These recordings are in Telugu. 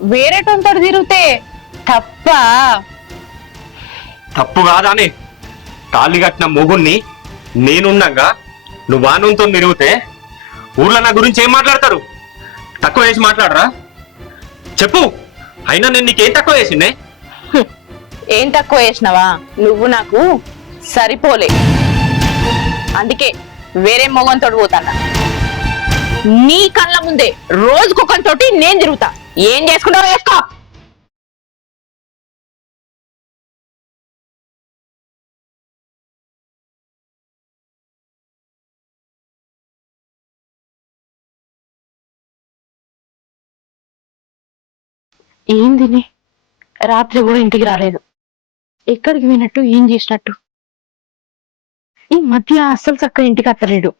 వేరేటంతో తిరిగితే తప్ప? తప్పు కాదానే, తాళి కట్టిన మొగుణ్ణి నేనుండగా నువ్వు వానంతో తిరిగితే ఊర్లో నా గురించి ఏం మాట్లాడతారు? తక్కువ వేసి మాట్లాడరా చెప్పు. అయినా నేను నీకేం తక్కువ వేసిందే? ఏం తక్కువ చేసినావా? నువ్వు నాకు సరిపోలే, అందుకే వేరే మొగంతో పోతానా. నీ కళ్ళ ముందే రోజుకొకంతోటి నేను తిరుగుతా. ఏం చేసుకుంటావో చేసుకో. ఏంది రాత్రి కూడా ఇంటికి రాలేదు? ఎక్కడికి పోయినట్టు, ఏం చేసినట్టు? ఈ మధ్య అస్సలు చక్కగా ఇంటికి అత్తలేడు.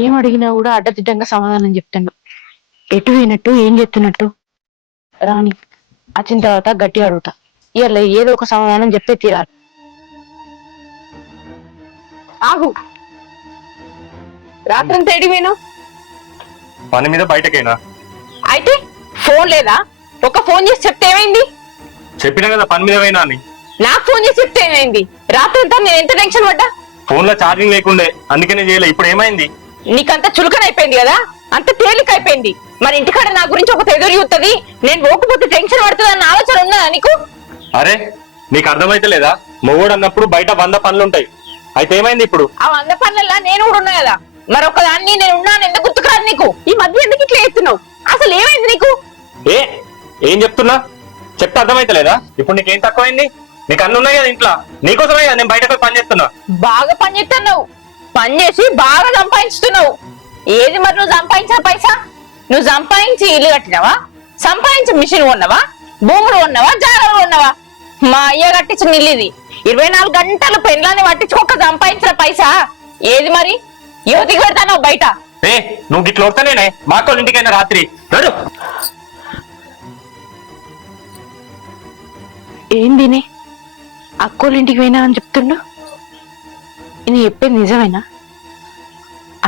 ఏం అడిగినా కూడా అడ్డదిడ్డంగా సమాధానం చెప్తాడు. ఎటు పోయినట్టు, ఏం చెప్తున్నట్టు? రాని వచ్చిన తర్వాత గట్టి అడుగుతా. ఇవాళ ఏదో ఒక సమాధానం చెప్తే తీరాలి. ఆగు, రాత్రంతా ఎడిపోయినావు? పని మీద బయటకేనా? అయితే ఫోన్ లేదా? ఒక ఫోన్ చేసి చెప్తే ఏమైంది? చెప్పినా కదా పని మీద పోయినా అని. నాకు ఫోన్ చేసి చెప్తే ఏమైంది? రాత్రంతా నేను ఎంత టెన్షన్ పడ్డా. ఫోన్ లో ఛార్జింగ్ లేకుండే, అందుకనే చేయలే. ఇప్పుడు ఏమైంది? నీకంత చులకన అయిపోయింది కదా, అంత తేలిక అయిపోయింది. మరి ఇంటికాడ నా గురించి ఒక ఎదురు చూస్తుంది, నేను ఓకపోతే టెన్షన్ పడుతుంది అన్న ఆలోచన ఉందా నీకు? అరే నీకు అర్థమైతే లేదా? మొగుడు అన్నప్పుడు బయట 100 పనులుంటాయి. అయితే ఏమైంది ఇప్పుడు? ఆ 100 పనులలో నేను కూడా ఉన్నా కదా, మరొక దాన్ని నేను ఉన్నాను. ఎందుకు గుర్తుకురాదు నీకు? ఈ మధ్య ఎందుకు ఇట్లా ఎత్తున్నావు? అసలు ఏమైంది నీకు? ఏం చెప్తున్నా చెప్తే అర్థమైతే లేదా? ఇప్పుడు నీకేం తక్కువైంది? నీకు అన్ని ఉన్నాయి కదా ఇంట్లో, నీకోసమే కదా నేను బయటకు పని చేస్తున్నా. బాగా పని చేస్తున్నావు, పని చేసి బాగా సంపాదించుతున్నావు. ఏది మరి నువ్వు సంపాదించిన పైసా? నువ్వు సంపాదించి ఇల్లు కట్టినావా? సంపాదించి మిషన్ కొన్నావా? భూములు కొన్నావా? జాగాలు కొన్నావా? మా అయ్య కట్టించిన ఇల్లు ఇది. 24 గంటలు పెళ్ళాన్ని పట్టించుకోక సంపాదించిన పైసా ఏది మరి? యువతికి పెడతావు బయట. నువ్వు గిట్ల వస్తానే మా అక్క ఇంటికైనా రాత్రి ఏంది అక్కోళ్ళింటికి పోయినా అని చెప్తుండు? ఇది చెప్పేది నిజమేనా?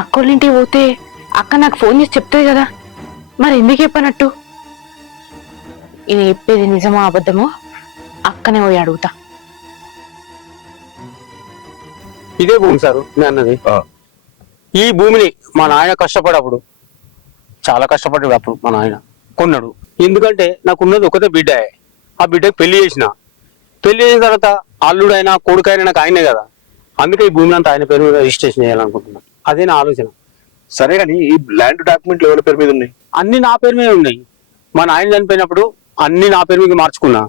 అక్కోళ్ళింటికి పోతే అక్క నాకు ఫోన్ చేసి చెప్తుంది కదా, మరి ఎందుకు చెప్పనట్టు? ఇది చెప్పేది నిజమో అబద్ధమో అక్కనే పోయి అడుగుతా. ఇదే భూమి సారు నేను అన్నది. ఈ భూమిని మా నాయన కష్టపడప్పుడు, చాలా కష్టపడ్డాడు అప్పుడు మా నాయన కొన్నాడు. ఎందుకంటే నాకున్నది ఒకటే బిడ్డ. ఆ బిడ్డకి పెళ్లి చేసిన తర్వాత అల్లుడైనా కొడుకైనా నాకు ఆయనే కదా, అందుకే ఈ భూమిని అంతా ఆయన పేరు మీద రిజిస్ట్రేషన్ చేయాలనుకుంటున్నా. అదే నా ఆలోచన. సరే కానీ ఈ ల్యాండ్ డాక్యుమెంట్లు ఎవరి పేరు మీద ఉన్నాయి? అన్ని నా పేరు మీద ఉన్నాయి. మా నాయన చనిపోయినప్పుడు అన్ని నా పేరు మీద మార్చుకున్నా.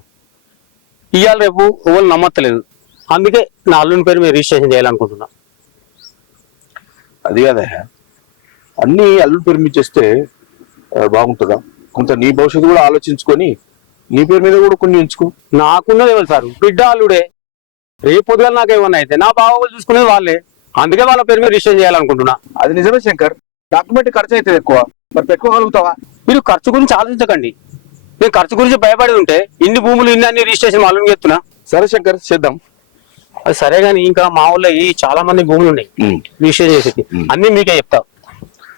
ఇవాళ రేపు ఎవరు నమ్మత్తలేదు, అందుకే నా అల్లుని పేరు మీద రిజిస్ట్రేషన్ చేయాలనుకుంటున్నా. అది కదా, అన్ని అల్లుడి పేరు మీద చేస్తే బాగుంటుందా? కొంత నీ భవిష్యత్తు కూడా ఆలోచించుకొని నీ పేరు మీద కూడా కొన్ని ఎంచుకో. నాకున్నది ఎవరు సార్? బిడ్డ అల్లుడే. రేపు పొద్దుగా నాకేమన్నా అయితే నా బాగోగులు చూసుకునేది వాళ్ళే, అందుకే వాళ్ళ పేరు మీద రిజిస్ట్రేషన్ చేయాలనుకుంటున్నా. అది నిజమే శంకర్, డాక్యుమెంట్ ఖర్చు అవుతుంది ఎక్కువ, మరి పెట్టుకోగలుగుతావా? మీరు ఖర్చు గురించి ఆలోచించకండి. నేను ఖర్చు గురించి భయపడి ఉంటే ఇన్ని భూములు అన్ని రిజిస్ట్రేషన్ వాళ్ళని చెప్తున్నా. సరే శంకర్, చేద్దాం. అది సరే గాని ఇంకా మా ఊళ్ళో ఈ చాలా మంది భూములు ఉన్నాయి రిజిస్ట్రేషన్ చేసేది, అన్ని మీకే చెప్తా.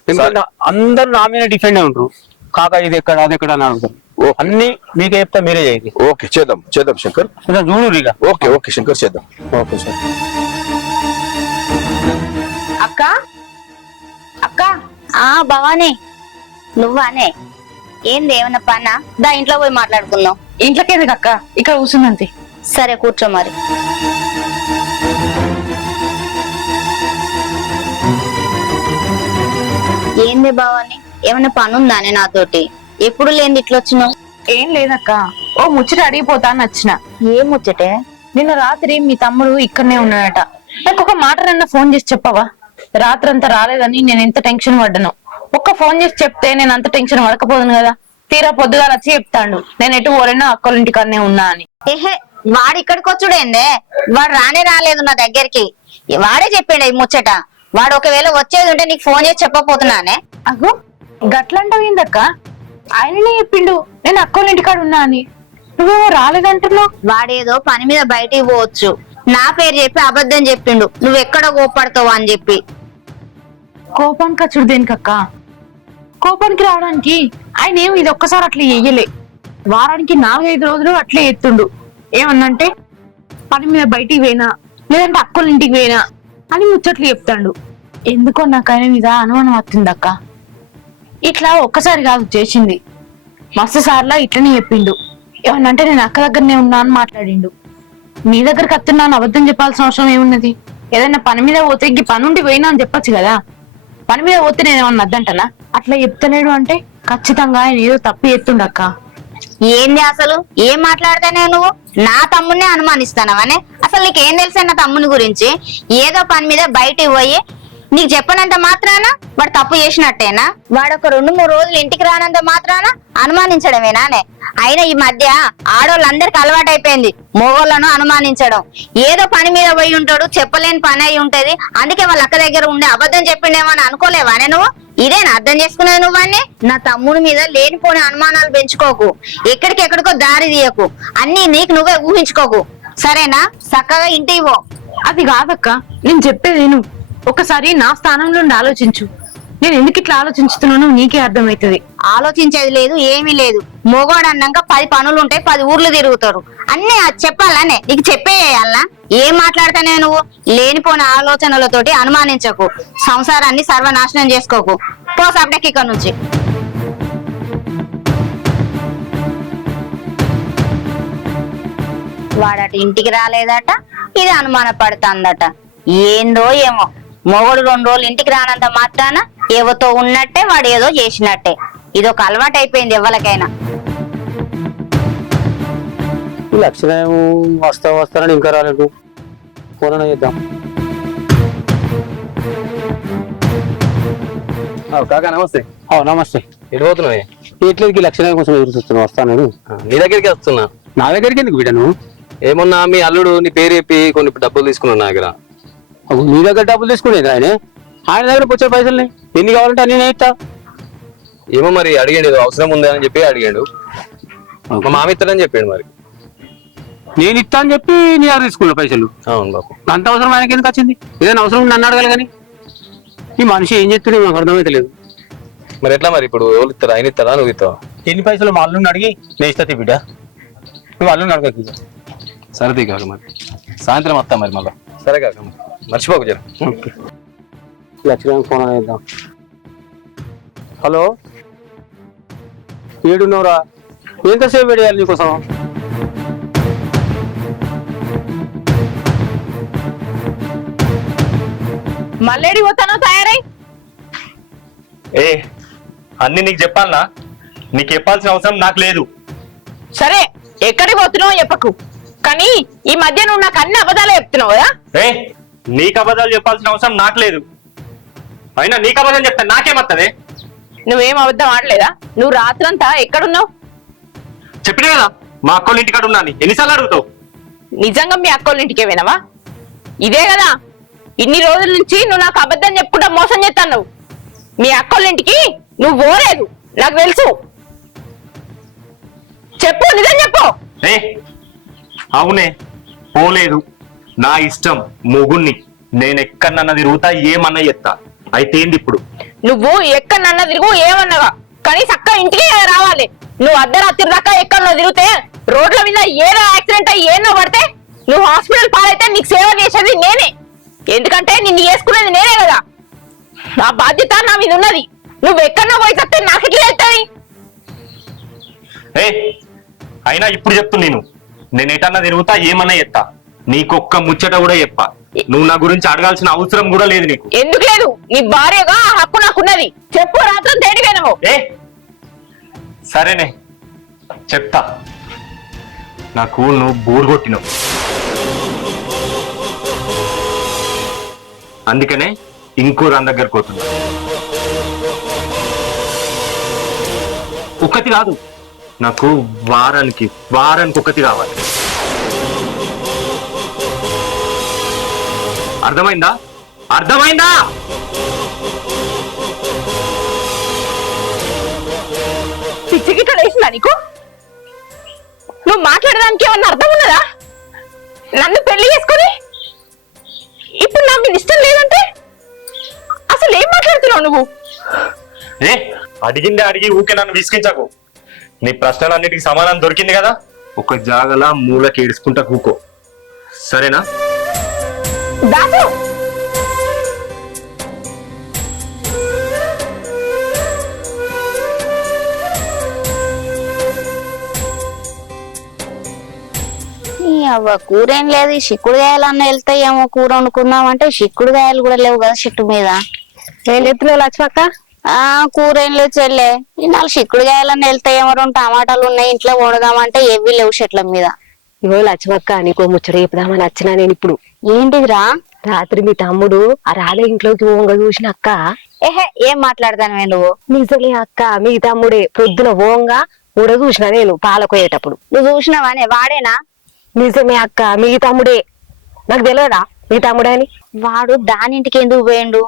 ఎందుకంటే అందరు నా మీద డిఫెండ్ అయి ఉంటారు, కాక ఇది ఎక్కడ అది ఎక్కడ అని అడుగుతారు. అన్ని మీకే చెప్తా, మీరే చేయండి. ఓకే, చేద్దాం శంకర్. చూడు ఇక. ఓకే శంకర్, చేద్దాం. Okay sir. అక్క అక్క. భవానీ నువ్వానే? ఏంది ఏమన్నా పన్నా? దా ఇంట్లో పోయి మాట్లాడుకుందాం. ఇంట్లోకి ఎందుకు అక్క, ఇక్కడ కూర్చుందంతే. సరే కూర్చో మరి. ఏంది భవానీ, ఏమన్నా పని ఉందానే నాతోటి? ఎప్పుడు లేని ఇట్లా వచ్చినావు? ఏం లేదక్క, ఓ ముచ్చట అడిగిపోతా అని వచ్చిన. ఏం ముచ్చటే? నిన్న రాత్రి మీ తమ్ముడు ఇక్కడనే ఉన్నాడట. నాకు ఒక మాట నన్న ఫోన్ చేసి చెప్పవా? రాత్రంతా రాలేదని నేను ఎంత టెన్షన్ పడ్డాను. ఒక్క ఫోన్ చేసి చెప్తే నేను అంత టెన్షన్ పడకపోదును కదా. తీరా పొద్దుగా వచ్చి చెప్తాడు నేను ఎటు పోలేనా, అక్కల ఇంటికాడనే ఉన్నా అని. ఏహే, వాడు ఇక్కడికి వచ్చుడేందే? వాడు రాలేదు నా దగ్గరికి. వాడే చెప్పాడు ఈ ముచ్చట. వాడు ఒకవేళ వచ్చేది ఉంటే నీకు ఫోన్ చేసి చెప్పపోతున్నానే. అగో గట్లంటావేందక్క? ఆయననే చెప్పిండు నేను అక్కల ఇంటికాడ ఉన్నా అని. నువ్వేమో రాలేదంటున్నావు. వాడేదో పని మీద బయటికి పోవచ్చు, నా పేరు చెప్పి అబద్ధం చెప్పిండు నువ్వెక్కడ కోపడతావు అని చెప్పి. కోపానికి వచ్చుడు దేనికక్క? కోపానికి రావడానికి ఆయన ఏమి ఇది ఒక్కసారి అట్లా చెయ్యలే. వారానికి 4-5 రోజులు అట్లే ఎత్తుండు. ఏమన్నంటే పని మీద బయటికి పోయినా లేదంటే అక్కల ఇంటికి పోయినా అని ముచ్చట్లు చెప్తాడు. ఎందుకో నాకు ఆయన మీద అనుమానం వస్తుంది అక్క. ఇట్లా ఒక్కసారి కాదు చేసింది, మస్తు సార్లా ఇట్లనే చెప్పిండు. ఏమన్నంటే నేను అక్క దగ్గరనే ఉన్నా అని మాట్లాడిండు. మీ దగ్గరకు వస్తున్నాను అబద్ధం చెప్పాల్సిన అవసరం ఏమున్నది? ఏదైనా పని మీద పోతే ఇంక పని ఉండి పోయినా అని చెప్పొచ్చు కదా. పని మీద పోతే నేను ఏమన్నా అద్దంటనా? అట్లా చెప్తలేడు అంటే ఖచ్చితంగా ఆయన ఏదో తప్పు చెప్తుండక్క. ఏంది అసలు ఏం మాట్లాడతానే నువ్వు? నా తమ్ముడిని అనుమానిస్తానవనే? అసలు నీకేం తెలుసా నా తమ్ముని గురించి? ఏదో పని మీద బయటికి పోయి నీకు చెప్పనంత మాత్రాన వాడు తప్పు చేసినట్టేనా? వాడు ఒక 2-3 రోజులు ఇంటికి రానంత మాత్రాన అనుమానించడమేనానే? అయినా ఈ మధ్య ఆడోళ్ళందరికి అలవాటు అయిపోయింది మగోళ్ళను అనుమానించడం. ఏదో పని మీద పోయి ఉంటాడు, చెప్పలేని పని అయి ఉంటది, అందుకే వాళ్ళ అక్క దగ్గర ఉండే అబద్ధం చెప్పిండేమో అని అనుకోలేవానే నువ్వు? ఇదేనా అర్థం చేసుకునేది నువ్వన్నీ? నా తమ్ముడి మీద లేనిపోని అనుమానాలు పెంచుకోకు, ఎక్కడికెక్కడికో దారి తీయకు, అన్ని నీకు నువ్వే ఊహించుకోకు, సరేనా? చక్కగా ఇంటికి పో. అది కాదక్క, నేను చెప్పేది నేను ఒకసారి నా స్థానంలో ఆలోచించు. నేను ఎందుకు ఇట్లా ఆలోచించుతున్నానో నీకే అర్థమవుతుంది. ఆలోచించేది లేదు, ఏమీ లేదు. మొగోడు అన్నాక 10 పనులు ఉంటాయి, 10 ఊర్లు తిరుగుతారు. అన్నీ అది చెప్పాలనే నీకు చెప్పేయాలనా? ఏం మాట్లాడతానే నువ్వు? లేనిపోయిన ఆలోచనలతోటి అనుమానించకు, సంసారాన్ని సర్వనాశనం చేసుకోకు. పో సబ్డెక్ ఇక్కడ నుంచి. వాడట ఇంటికి రాలేదట, ఇది అనుమాన పడుతుందట. ఏందో ఏమో, మొగడు 2 రోజులు ఇంటికి రానంత మాత్రాన ఎవతో ఉన్నట్టే వాడు ఏదో చేసినట్టే. ఇదొక అలవాటు అయిపోయింది ఎవరికైనా. లక్షణం వస్తానని ఇంకా రాలేదు. ఫోన్ చేద్దాం. కాకా నమస్తే. నమస్తే. ఎటు పోతున్నావు? ఎట్లేకి లక్షణం కోసం ఎదురు చూస్తున్నా, వస్తాను. నీ దగ్గరికి వస్తున్నా. నా దగ్గరికి ఎందుకు బిడ్డ నువ్వు? ఏమన్నా మీ అల్లుడు నీ పేరు చెప్పి కొన్ని డబ్బులు తీసుకున్నాను నా దగ్గర. నీ దగ్గర డబ్బులు తీసుకునేది ఆయన దగ్గర వచ్చే పైసలు ఎన్ని కావాలంటే అన్ని నేను ఇస్తా. ఏమో మరి అడిగాడు, ఏదో అవసరం ఉందా అని చెప్పి అడిగాడు. మా మామ ఇస్తాడని చెప్పాడు. మరి నేను ఇస్తా అని చెప్పి నీ దగ్గర తీసుకున్నా పైసలు. అవును బాబు. అంత అవసరం ఆయనకి ఎందుకు వచ్చింది? ఏదైనా అవసరం నన్ను అడగాలి కానీ ఈ మనిషి ఏం చెప్తుండే నాకు అర్థమైతే లేదు. మరి ఎట్లా మరి ఇప్పుడు ఎవరు ఇస్తారా? ఆయన ఇస్తారా నువ్వు ఇస్తావా? ఎన్ని పైసలు మా అల్లుని అడిగి నేను ఇస్తా బిడ్డ, నువ్వు అల్లుని అడగకి. సరే కాక మరి సాయంత్రం వస్తా మరి మళ్ళా. సరే కాక మర్చిపోకు జర. లక్ష్మణ్ ఫోన్ అనేద్దాం. హలో, ఏడున్నవరా? ఎంతసేపు పెడేయాలి నీకోసం? మళ్ళీ పోతానో తయారై. ఏ అన్ని నీకు చెప్పాలనా? నీకు చెప్పాల్సిన అవసరం నాకు లేదు. సరే ఎక్కడికి పోతున్నావు చెప్పకు, కానీ ఈ మధ్య నువ్వు నాకు అన్ని అబద్ధాలు చెప్తున్నావు కదా. ఏ నీకు అబద్ధాలు చెప్పాల్సిన అవసరం నాకు లేదు. అయినా నీకు అబద్ధం చెప్తా నాకేమత్తదే? నువ్వేం అబద్ధం ఆడలేదా? నువ్వు రాత్రంతా ఎక్కడున్నావు? చెప్పినా కదా మా అక్కోళ్ళ ఇంటికాడ ఉన్నాను. ఎన్నిసార్లు అడుగుతావు? నిజంగా మీ అక్కోళ్ళ ఇంటికే వినవా? ఇదే కదా ఇన్ని రోజుల నుంచి నువ్వు నాకు అబద్ధం చెప్పుకుంటా మోసం చేస్తాను. నువ్వు మీ అక్కోళ్ళ ఇంటికి నువ్వు పోలేదు, నాకు తెలుసు. చెప్పు, నిజం చెప్పు. ఏ అవునే, పోలేదు. నా ఇష్టం, మొగుణ్ణి. నేను ఎక్కడన్నా తిరుగుతా, ఏమన్నా చెప్తా. అయితే ఏంది ఇప్పుడు? నువ్వు ఎక్కడన్నా తిరుగు, ఏమన్నావా, కానీ చక్క ఇంటికి రావాలి. నువ్వు అర్ధరాత్రి దాకా ఎక్కడో తిరిగితే, రోడ్ల మీద ఏదో యాక్సిడెంట్ అయ్యి ఏనో పడితే, నువ్వు హాస్పిటల్ పాలైతే నీకు సేవ చేసేది నేనే. ఎందుకంటే నిన్ను చేసుకునేది నేనే కదా. నా బాధ్యత నా మీద ఉన్నది. నువ్వు ఎక్కడో పోయి చెప్తే నాకు ఇట్లా వెళ్తాది. ఏ అయినా ఇప్పుడు చెప్తు, నేను ఎటన్నా తిరుగుతా, ఏమన్నా చెప్తా. నీకొక్క ముచ్చట కూడా చెప్పా. నువ్వు నా గురించి అడగాల్సిన అవసరం కూడా లేదు నీకు. ఎందుకు లేదు? నీ భార్యగా ఆ హక్కు నాకున్నది. చెప్పు, రాత్రం తేడిపోయినావు. ఏ సరేనే చెప్తా. నాకు నువ్వు బోర్ కొట్టినావు, అందుకనే ఇంకో దాని దగ్గరకు పోతున్నా. ఒక్కటి కాదు, నాకు వారానికి ఒకటి కావాలి. అర్థమైందా? అర్థమైందా? పిచ్చిగిట్ట లేచిందా నీకు? నువ్వు మాట్లాడడానికి ఏమన్నా అర్థం ఉన్నదా? నన్ను పెళ్లి చేసుకొని ఇప్పుడు నా మీద ఇష్టం లేదంటే అసలు ఏం మాట్లాడుతున్నావు నువ్వు? ఏ అడిగిందే అడిగి ఊకే నన్ను విసిగించకు. నీ ప్రశ్నలన్నిటికీ సమాధానం దొరికింది కదా, ఒక జాగలా మూలకి ఏడుచుకుంటా కూకో, సరేనా? దాసు అవ్వ కూర ఏం లేదు, ఈ చిక్కుడుకాయలన్నా వెళ్తాయేమో కూర వండుకుందామంటే చిక్కుడుకాయలు కూడా లేవు కదా చెట్టు మీద. ఏం చెప్తున్నావు లక్ష్మక్క? కూర ఏం లేదు చెల్లె, ఈ 4 చిక్కుడుకాయలన్నా వెళ్తాయేమో, 2 టమాటాలు ఉన్నాయి ఇంట్లో వండుదామంటే ఏవి లేవు చెట్ల మీద. ఇగో లక్ష్మక్క, నీకో ముచ్చట చెప్పుదామని వచ్చినా నేను ఇప్పుడు. ఏంటిదిరా? రాత్రి మీ తమ్ముడు ఆ రాధ ఇంట్లోకి ఓంగ చూసిన అక్క. ఏహే ఏం మాట్లాడతాను నువ్వు? నిజమే అక్క, మీ తమ్ముడే పొద్దున ఓంగ ఊడ చూసిన నేను పాలకోయేటప్పుడు. నువ్వు చూసినావానే? వాడేనా? నిజమే అక్క, మీ తమ్ముడే. నాకు తెలియదా మీ తమ్ముడే అని? వాడు దానింటికి ఎందుకు పోయిండు?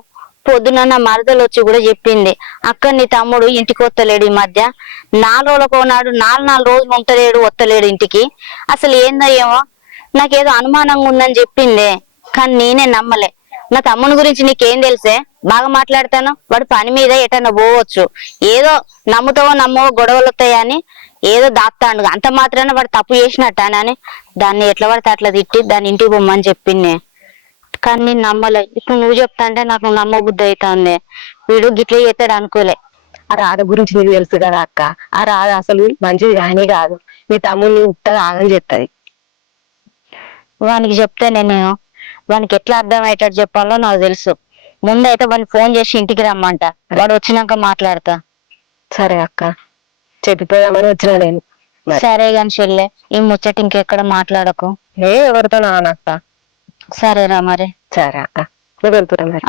పొద్దున నా మరదలు వచ్చి కూడా చెప్పింది, అక్క నీ తమ్ముడు ఇంటికి వస్తలేడు ఈ మధ్య, 4 రోజులకు నాడు 4 రోజులు ఉంటలేడు, వస్తలేడు ఇంటికి. అసలు ఏందో ఏమో నాకేదో అనుమానంగా ఉందని చెప్పిందే, కానీ నేనే నమ్మలే. నా తమ్ముని గురించి నీకేం తెలిసే? బాగా మాట్లాడతాను. వాడు పని మీద ఎటన్నా పోవచ్చు, ఏదో నమ్ముతావో నమ్మవో గొడవలు వస్తాయని ఏదో దాస్తాడు, అంత మాత్రాన వాడు తప్పు చేసినట్టానని దాన్ని ఎట్లా పడితే అట్లా తిట్టి దాన్ని ఇంటికి పోమ్మని చెప్పింది. కానీ నేను నమ్మలే. ఇప్పుడు నువ్వు చెప్తా అంటే నాకు నమ్మబుద్ధి అవుతుంది. వీడు గిట్ల చేస్తాడు అనుకోలే. ఆ రాధ గురించి నీకు తెలుసు కదా అక్క, ఆ రాధ అసలు మంచిది కానీ కాదు. మీ తమ్ముడిని ఉత్తగా ఆగం చేస్తుంది. వానికి చెప్తే నేను వానికి ఎట్లా అర్థమయ్యేటట్టు చెప్పాలో నాకు తెలుసు. ముందైతే వాడిని ఫోన్ చేసి ఇంటికి రమ్మంట, వాడు వచ్చినాక మాట్లాడతా. సరే అక్క, చెప్పిపోదామని వచ్చినా నేను. సరే గాని చెల్లె, ఈ ముచ్చట ఇంకెక్కడ మాట్లాడకు. ఎవరితో నానక్క. సరేరా మరి. సరే అక్క, నువ్వు వెళ్తున్నా మరి.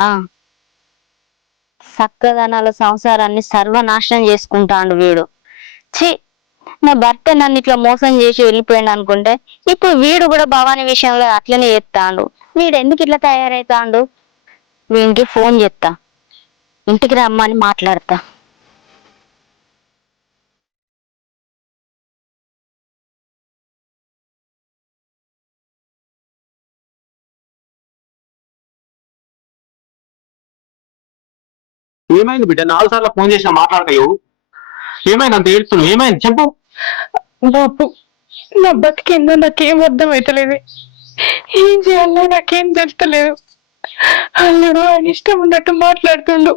చక్కదనాల సంసారాన్ని సర్వనాశనం చేసుకుంటాండు వీడు. ఛీ, నా భర్త నన్ను ఇట్లా మోసం చేసి వెళ్ళిపోయాడు అనుకుంటే ఇప్పుడు వీడు కూడా భవాని విషయంలో అట్లనే చేస్తాడు. వీడు ఎందుకు ఇట్లా తయారైతాండు? వీనికి ఫోన్ చేస్తా, ఇంటికి రమ్మని మాట్లాడతా. ఏమైంది బిడ్డ? 4 సార్లు ఫోన్ చేసినా మాట్లాడతావు, ఏమైంది అంత ఏడుస్తున్నావు? ఏమైంది చెప్పు. బాపు, నా బతికేందో నాకేం అర్థం అవుతలేదు. ఏం చేయాలో నాకేం తెలుస్తలేదు. అల్లుడు ఆయన ఇష్టం ఉన్నట్టు మాట్లాడుతుండు.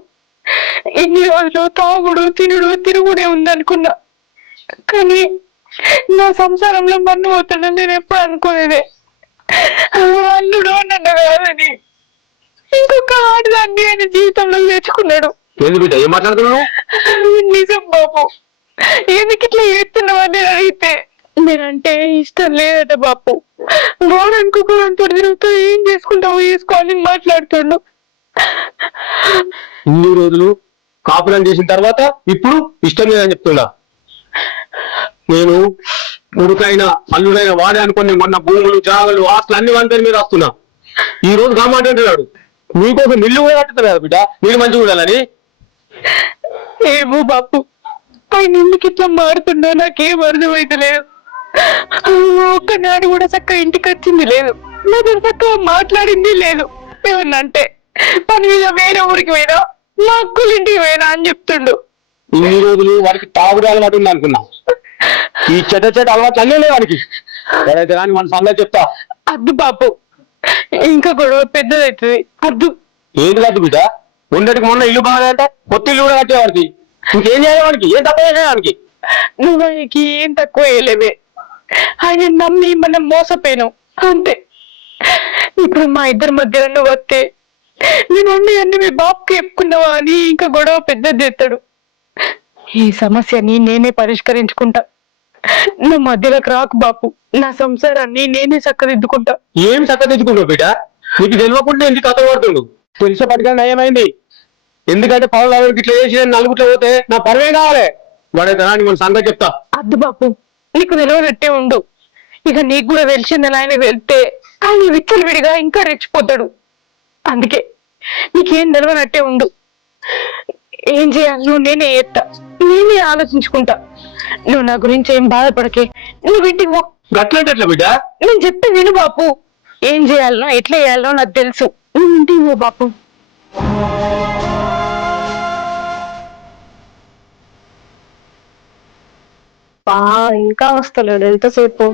ఇన్ని రోజులు తాగుడు తినుడు తిరుగుడే ఉందనుకున్నా, కానీ నా సంసారంలో మన్ను పోతాడని నేను ఎప్పుడు అనుకోలేదే. అల్లుడు నన్ను కాదని ఇంకొక ఆడదాన్ని ఆయన జీవితంలో తెచ్చుకున్నాడు. ఏంది బిడ్డ ఏం మాట్లాడుతున్నావు? నిజం బాబు, ఎందుకు ఇట్లా చేస్తున్నావని అడిగితే నేనంటే ఇష్టం లేదట బాపు. వాడు అనుకోకుండా తిరుగుతూ ఏం చేసుకుంటావు చేసుకోవాలని మాట్లాడుతుండు. ఇన్ని రోజులు కాపురం చేసిన తర్వాత ఇప్పుడు ఇష్టం లేదని చెప్తున్నా. నేను కొడుకైనా అల్లుడైన వాడే అనుకుని మొన్న భూములు జాగలు ఆస్తులు అన్ని వంతని మీద వస్తున్నా. ఈ రోజు కామాంటున్నాడు, నీకోసం నిల్లు కూడా కట్టుతారు కదా బిడ్డ, నేను మంచిగా ఉండాలని. ఏమో బాపు, ఆయన ఎందుకు ఇట్లా మారుతుండో నాకేం అర్థమైతే లేదు. ఒక్కనాడు కూడా చక్కగా ఇంటికి వచ్చింది లేదు, నాతో చక్కగా మాట్లాడింది లేదు. ఏమన్నా అంటే పని మీద వేరే ఊరికి పోయినా, మా అక్కుల ఇంటికి పోయినా అని చెప్తుండు. ఇన్ని రోజులు వాడికి తాగుడు అలవాటు ఉంది అనుకున్నా, ఈ చెడ్డ అలవాట్లు అన్నీ లేవు వాడికి. ఎవరైతే కానీ మన సంగతి చెప్తా. అద్దు బాపు, ఇంకా గొడవ పెద్దదవుతుంది. అద్దు. ఏది కాదు బిడ్డ, ఉండటికి మొన్న ఇల్లు బాగాలంటే కొత్త ఇల్లు కూడా కట్టేవాడికి. ఇంకేం చేయాలి వాడికి? ఏం తప్ప వాడికి? నువ్వు ఆయనకి ఏం తక్కువ వేయలేవే. ఆయన నమ్మి మనం మోసపోయాను అంతే. ఇప్పుడు మా ఇద్దరి మధ్యలో నువ్వు వస్తే నేను అన్ని మీ బాబుకి చెప్పుకున్నావా అని ఇంకా గొడవ పెద్దది చేస్తాడు. ఈ సమస్యని నేనే పరిష్కరించుకుంటా. నువ్వు మధ్యలోకి రాకు బాపు, నా సంసారాన్ని నేనే చక్కదిద్దుకుంటా. ఏం చక్కదిద్దుకుంటావు బిడ్డ? నీకు తెలియకుండా ఎందుకు కథ పడుతుండు? తెలిసేపటిగా నయమైంది. ఎందుకంటే పౌరులు ఇట్లా చేసి నలుగుట్లో పోతే నా పరువే కావాలి. వాడైతే రాని మన సంగతి చెప్తా. అద్దు బాపు, నీకు నిలవనట్టే ఉండు. ఇక నీకు కూడా తెలిసిందని ఆయన వెళ్తే ఆయన విచ్చలు విడిగా ఇంకా రెచ్చిపోతాడు. అందుకే నీకేం నిలవనట్టే ఉండు. ఏం చేయాలో నేనే చేస్తా, నేనే ఆలోచించుకుంటా. నువ్వు నా గురించి ఏం బాధపడకే. నువ్వు ఇంటికి పో. గట్లంటే ఎట్లా బిడ్డ? నేను చెప్తే విను బాపు. ఏం చేయాలనో ఎట్లా చేయాలనో నాకు తెలుసు. నువ్వు ఇంటికి పో బాపు. ఇంకా వస్తలేడు, ఎంతసేపు?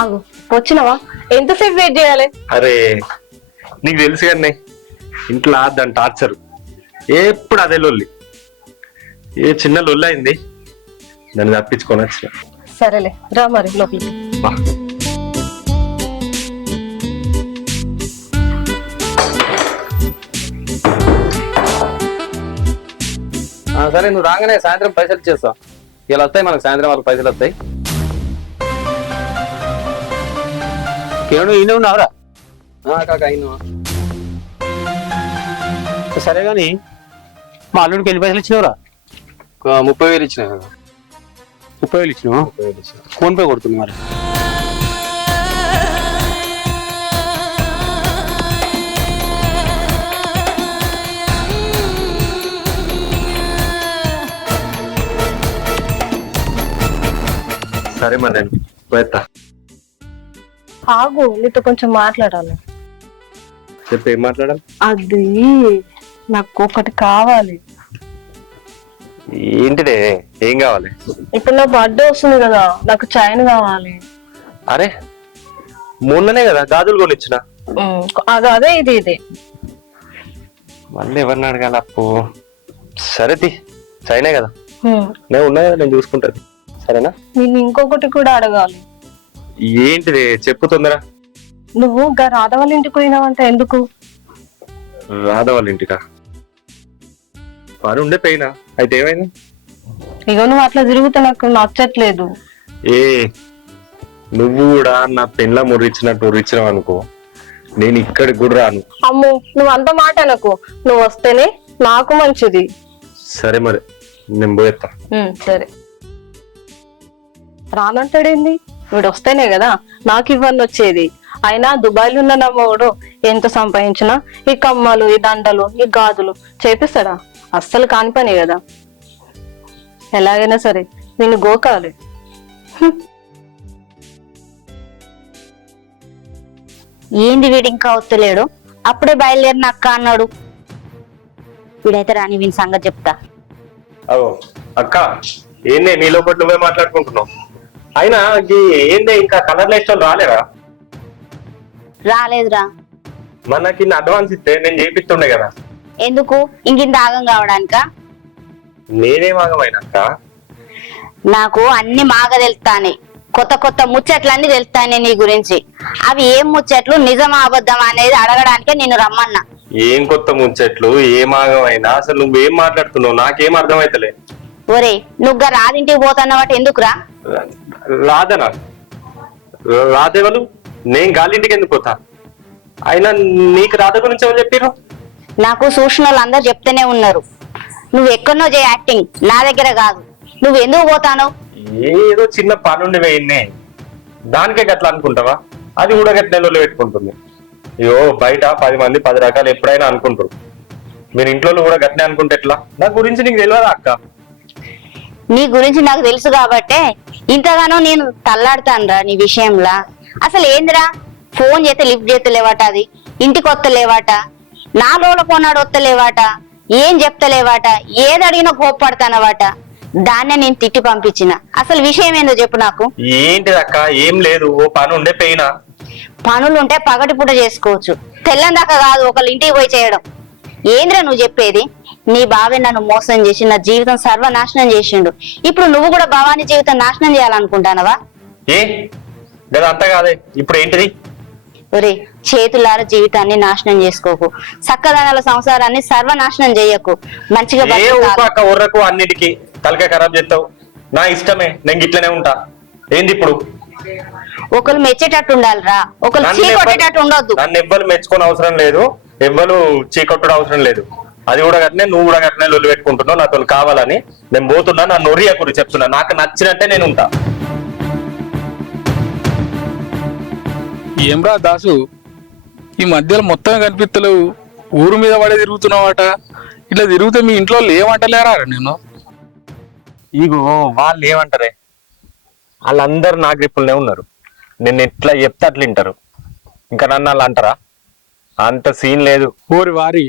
ఆగు, వచ్చినావా? ఎంతసేపు వెయిట్ చేయాలి? అరే నీకు తెలుసు కానీ ఇంట్లో దాని టార్చర్ ఎప్పుడు అదే లొల్లి. ఏ చిన్న లొల్లి అయింది, దాన్ని తప్పించుకొని వచ్చిన. సరేలే, రా మరి లోపలికి. బా. సరే, నువ్వు రాగానే సాయంత్రం పైసలు ఇచ్చేస్తావు. ఇలా వస్తాయి మనకు, సాయంత్రం వాళ్ళకి పైసలు వస్తాయి. కేవలం ఈయన ఉన్నావురా? కాక అయినా సరే కానీ మా అల్లుడికి ఎన్ని పైసలు ఇచ్చినవరా? 30,000 ఇచ్చిన కదా. 30,000 ఇచ్చినావా? ఫోన్ పే కొడుతుంది మరి. సరే మరి నేను పోయేస్తా. ఆగు, నీతో కొంచెం మాట్లాడాలి. చెప్పు, ఏం మాట్లాడాలి? అది నాకు ఒకటి కావాలి. ఏంటిదే, ఏం కావాలి? ఇప్పుడు నా బర్త్డే వస్తుంది కదా, నాకు చైన్ కావాలి. అరే మొన్ననే కదా గాజులు కొనిచ్చిన. అదే ఇది మళ్ళీ ఎవరిని అడగాలి అప్పు? సరే తి, చైనే కదా, నేను ఉన్నా కదా, నేను చూసుకుంటాను. సరేనా? నేను ఇంకొకటి కూడా అడగాలి. ఏంటిది చెప్పు తొందర. నువ్వు గా రాధ వాళ్ళ ఇంటికి పోయినావంట, ఎందుకు? రాధ వాళ్ళ ఇంటికా? పని ఉండే పోయినా. అయితే ఏమైంది? ఇక నువ్వు అట్లా తిరుగుతా నాకు నచ్చట్లేదు. ఏ నువ్వు కూడా నా పెళ్ళ ముర్రిచ్చినట్టు ముర్రిచ్చినావు అనుకో, నేను ఇక్కడికి కూడా రాను. అమ్మో, నువ్వు అంత మాట అనకు. నువ్వు వస్తేనే నాకు మంచిది. సరే మరి నేను పోయేస్తా. సరే. రానంటాడేంది? వీడు వస్తేనే కదా నాకు ఇవన్నీ వచ్చేది. అయినా దుబాయ్లో ఉన్న నమ్మవుడు ఎంత సంపాదించినా ఈ కమ్మలు, ఈ దండలు, ఈ గాజులు చేపిస్తాడా? అస్సలు కాని పనే కదా. ఎలాగైనా సరే నిన్ను గోకాలి. ఏంది వీడు ఇంకా వస్తలేడు? అప్పుడే బయలుదేరిన అక్క అన్నాడు. వీడైతే రాని వీని సంగతి చెప్తా. అగో అక్క, ఏందే నీలో పాటు నువ్వే మాట్లాడుకుంటున్నావు? అయినా ఏందే ఇంకా కలర్ లిస్ట్ రాలేరా? రాలేదురా. మనకి అడ్వాన్స్ ఇస్తే నేను చేపిస్తుండే కదా. ఎందుకు? ఇంకింత ఆగం కావడానిక? నేనేం ఆగమైనాక? నాకు అన్ని మాగ తెలుస్తానే, కొత్త కొత్త ముచ్చట్లన్నీ తెలుస్తానే నీ గురించి. అవి ఏం ముచ్చట్లు, నిజమా అబద్ధమా అనేది అడగడానికే నిన్ను రమ్మన్నా. ఏం కొత్త ముచ్చట్లు, ఏం ఆగమైనా? అసలు నువ్వేం మాట్లాడుతున్నావు నాకేం అర్థమైతలే. ఒరే, నువ్వు రాదింటికి పోతున్నావట, ఎందుకురా? రాదనా? రాదేవలు? నేను గాలింటికి ఎందుకు పోతా? అయినా నీకు రాధ గురించి ఎవరు చెప్పారు? నాకు చూసిన వాళ్ళందరూ చెప్తూనే ఉన్నారు. నువ్వు ఎక్కడనో చేయ యాక్టింగ్, నా దగ్గర కాదు. నువ్వు ఎందుకు పోతాను? ఏదో చిన్న పనుండి వేయిన్నే, దానికే గట్లా అనుకుంటావా? అది కూడా గట్ల నెలలో పెట్టుకుంటుంది. అయ్యో బయట 10 మంది 10 రకాలు ఎప్పుడైనా అనుకుంటారు. మీరు ఇంట్లో కూడా గట్లే అనుకుంటే ఎట్లా? నా గురించి నీకు తెలియదా అక్క? నీ గురించి నాకు తెలుసు కాబట్టే ఇంతగానో నేను తల్లాడుతానురా నీ విషయంలా. అసలు ఏందిరా, ఫోన్ చేస్తే లిఫ్ట్ చేస్తలేవాట, అది ఇంటికి వస్తలేవాట, నా లోల కొన్నాడు వస్తలేవాట, ఏం చెప్తలేవాట, ఏది అడిగినా కోప్పడతానవాట. దాన్నే నేను తిట్టి పంపించిన. అసలు విషయం ఏందో చెప్పు నాకు. ఏంటిది అక్క? ఏం లేదు, ఓ పని ఉండే పోయినా. పనులుంటే పగటి పూట చేసుకోవచ్చు, తెల్లందాకా కాదు ఒకళ్ళ ఇంటికి పోయి చేయడం. ఏంద్రా నువ్వు చెప్పేది? నీ బావే నన్ను మోసం చేసి నా జీవితం సర్వనాశనం చేసిండు. ఇప్పుడు నువ్వు కూడా భవానీ జీవితం నాశనం చేయాలనుకుంటానవా? ఏ కదా అంత కాదే, ఇప్పుడు ఏంటిది? ఒరే, చేతులార జీవితాన్ని నాశనం చేసుకోకు, చక్కదనాల సంసారాన్ని సర్వనాశనం చేయకు. మంచిగా ఏ బతకాలి. అక్క ఉర్రకు అన్నిటికీ తలకాయ ఖరాబ్ చేస్తావు. నా ఇష్టమే, నేను ఇట్లనే ఉంటా. ఏంది ఇప్పుడు? ఒకరు మెచ్చేటట్టు ఉండాలిరా, ఒకరు చీ కొట్టేటట్టు ఉండొద్దు. నన్ను ఎవ్వరు మెచ్చుకోని అవసరం లేదు, ఎవ్వరు చీకొట్టడం అవసరం లేదు. అది కూడా గట్నే, నువ్వు కూడా గట్నే లొల్లి పెట్టుకుంటున్నావు నాతో కావాలని. నేను పోతున్నా, నా నొరియా గురించి చెప్తున్నా. నాకు నచ్చినట్టే నేను ఉంటా. ఏమ్రా దాసు, ఈ మధ్యలో మొత్తం కనిపిస్తలేవు, ఊరు మీద పడే తిరుగుతున్నావాట. ఇట్లా తిరిగితే మీ ఇంట్లో ఏమంటలేరా నేను? ఇగో వాళ్ళు ఏమంటారే, వాళ్ళందరూ నా గ్రిప్పులనే ఉన్నారు. నేను ఎట్లా చెప్తే అట్లా వింటారు. ఇంకా నన్ను వాళ్ళు అంటారా? అంత సీన్ లేదు. ఓరి వారి,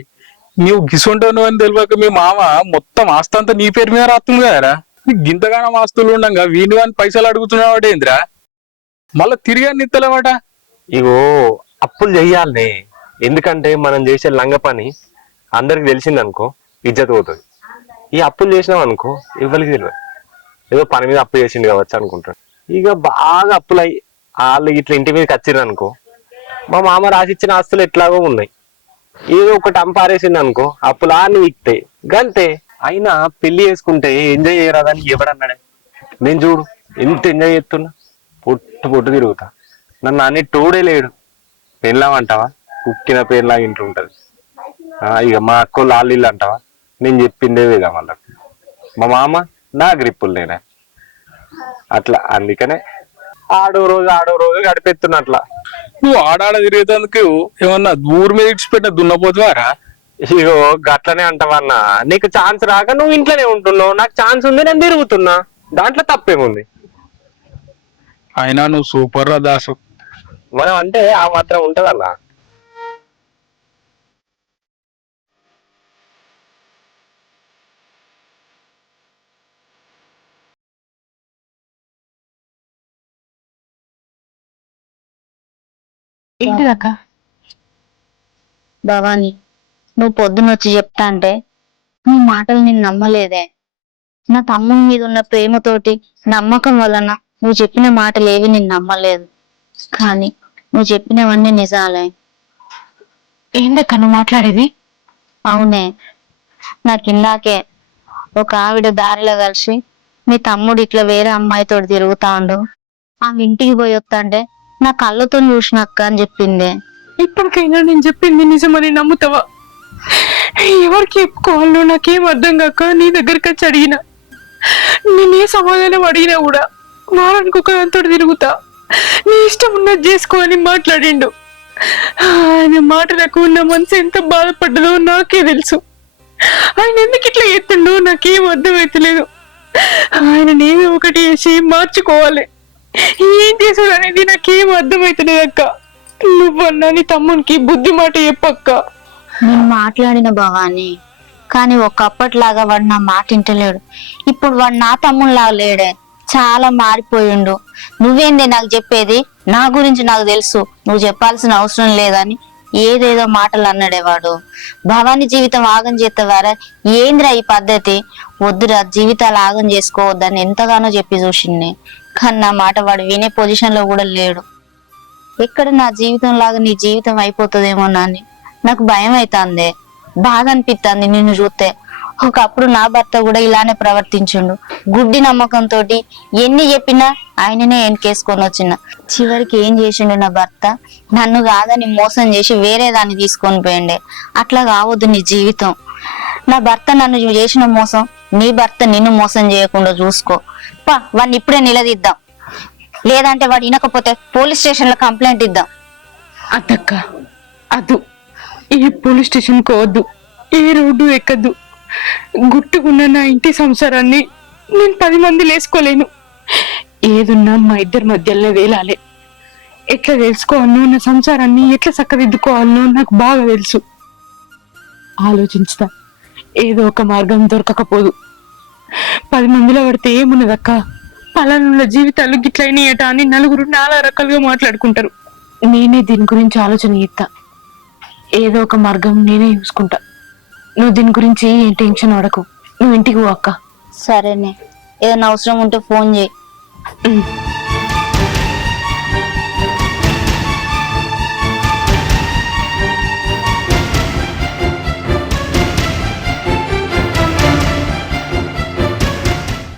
నీవు గిసుంటావు అని తెలియక మీ మామ మొత్తం ఆస్తి అంతా నీ పేరు మీద రాస్తుంది కదరా. నీకు గింతగానం ఆస్తులు ఉండగా వీని వాని పైసలు అడుగుతున్నావాట ఏంద్రా? మళ్ళా తిరిగి నిత్తలేవాట. ఇగో అప్పులు చెయ్యాలనే, ఎందుకంటే మనం చేసే లంగ పని అందరికి తెలిసిందనుకో ఇజ్జత్ పోతుంది. ఈ అప్పులు చేసినాం అనుకో ఇవ్వలికి తెలియదు, ఏదో పని మీద అప్పు చేసిండు కావచ్చు అనుకుంటాడు. ఇక బాగా అప్పులయ్యి వాళ్ళు ఇట్లా ఇంటి మీదకి వచ్చిర్రు అనుకో, మా మామ రాసిచ్చిన ఆస్తులు ఎట్లాగో ఉన్నాయి, ఏదో ఒకటి అంపారేసింది అనుకో అప్పులు అన్ని ఇస్తాయి గంతే. అయినా పెళ్లి చేసుకుంటే ఎంజాయ్ చేయరాదని ఎవడన్నాడే? నేను చూడు ఎంత ఎంజాయ్ చేస్తున్నా, పొట్టు తిరుగుతా, నన్ను అన్ని తోడే లేడు. పెళ్ళామంటావా? కుక్కిన పేరులాగా ఇంట్లో ఉంటది. ఇక మా అక్క లాలీళ్ళు అంటావా? నేను చెప్పిందే వేదా మళ్ళా. మా మామ నా గ్రిప్పులు నేనే అట్లా, అందుకనే ఆడో రోజు గడిపెత్తున్నా అట్లా. నువ్వు ఆడాడ తిరిగేందుకు ఏమన్నా ఊరి మీద ఇడిచిపెట్టిన దున్నపోతువారా? ఇగో గట్లనే అంటావన్నా, నీకు ఛాన్స్ రాక నువ్వు ఇంట్లోనే ఉంటున్నావు, నాకు ఛాన్స్ ఉంది నేను తిరుగుతున్నా, దాంట్లో తప్పేముంది? అయినా నువ్వు సూపర్ రా దాసు. మనం అంటే ఆ మాత్రం ఉంటదన్నా. ఏంటిదక్క? భవాని, నువ్వు పొద్దునొచ్చి చెప్తా అంటే నీ మాటలు నేను నమ్మలేదే. నా తమ్ముని మీద ఉన్న ప్రేమతోటి నమ్మకం వలన నువ్వు చెప్పిన మాటలు ఏవి నేను నమ్మలేదు. కానీ నువ్వు చెప్పినవన్నీ నిజాలే. ఏందక్క నువ్వు మాట్లాడేది? అవునే, నాకు ఇందాకే ఒక ఆవిడ దారిలో కలిసి మీ తమ్ముడు ఇట్లా వేరే అమ్మాయితో తిరుగుతా ఉండు, ఆమె ఇంటికి పోయి వస్తాంటే నా కళ్ళతో చూసినక్క అని చెప్పింది. ఇప్పటికైనా నేను చెప్పింది నిజమని నమ్ముతావా? ఎవరికి చెప్పుకోవాలో నాకేం అర్థం కాక నీ దగ్గరికి వచ్చి అడిగినా, నేనే సమాధానం అడిగినా కూడా వారానికి ఒక దాంతో తిరుగుతా, నీ ఇష్టం ఉన్నది చేసుకో అని మాట్లాడిండు. ఆయన మాటలకు ఉన్న మనసు ఎంత బాధపడ్డదో నాకే తెలుసు. ఆయన ఎందుకు ఇట్లా ఎత్తుండో నాకేం అర్థమైతలేదు. ఆయన నేనే ఒకటి చేసి మార్చుకోవాలి, ఏం చేసుడు అనేది నాకేం అర్థమైతలేదు అక్క. నువ్వన్నా నీ తమ్మునికి బుద్ధి మాట చెప్పక్క. నేను మాట్లాడిన భవాని, కానీ ఒకప్పటిలాగా వాడు నా మాట వింటలేడు. ఇప్పుడు వాడు నా తమ్ముళ్ళలాగా లేడే, చాలా మారిపోయిండు. నువ్వేందే నాకు చెప్పేది? నా గురించి నాకు తెలుసు, నువ్వు చెప్పాల్సిన అవసరం లేదని ఏదేదో మాటలు అన్నాడే వాడు. భవాని జీవితం ఆగం చేస్తావారా? ఏందిరా ఈ పద్ధతి? వద్దురా, జీవితాలు ఆగం చేసుకోవద్దని ఎంతగానో చెప్పి చూసింది, కానీ నా మాట వాడు వినే పొజిషన్ లో కూడా లేడు. ఎక్కడ నా జీవితం లాగా నీ జీవితం అయిపోతుందేమోనని నాకు భయం అవుతుంది, బాధ అనిపిస్తుంది నిన్ను చూస్తే. ఒకప్పుడు నా భర్త కూడా ఇలానే ప్రవర్తించిండు. గుడ్డి నమ్మకంతో ఎన్ని చెప్పినా ఆయననే ఎన్కేసుకొని వచ్చిన. చివరికి ఏం చేసిండు నా భర్త? నన్ను కాదని మోసం చేసి వేరే దాన్ని తీసుకొని పోయిండే. అట్లా కావద్దు నీ జీవితం. నా భర్త నన్ను చేసిన మోసం నీ భర్త నిన్ను మోసం చేయకుండా చూసుకో. వాడిని ఇప్పుడే నిలదీద్దాం, లేదంటే వాడు వినకపోతే పోలీస్ స్టేషన్ లో కంప్లైంట్ ఇద్దాం. అద్దక్క అద్దు, ఏ పోలీస్ స్టేషన్ కోవద్దు, ఏ రోడ్డు ఎక్కద్దు. గుట్టుకున్న నా ఇంటి సంసారాన్ని నేను 10 మంది లేసుకోలేను. ఏదున్నా మా ఇద్దరి మధ్యలో వేలాలే. ఎట్లా తెలుసుకోవాలనో, నా సంసారాన్ని ఎట్లా చక్కదిద్దుకోవాలనో నాకు బాగా తెలుసు. ఆలోచించుతా, ఏదో ఒక మార్గం దొరకకపోదు. 10 మందిలో పడితే ఏమున్నదక్క? పలానుల జీవితాలు గిట్లయినాయట అని నలుగురు నానా రకాలుగా మాట్లాడుకుంటారు. నేనే దీని గురించి ఆలోచన చేస్తా, ఏదో ఒక మార్గం నేనే చూసుకుంటా. నువ్వు దీని గురించి ఏం టెన్షన్ పడకు, నువ్వు ఇంటికి పో అక్క. సరేనే, ఏదైనా అవసరం ఉంటే ఫోన్ చేయి.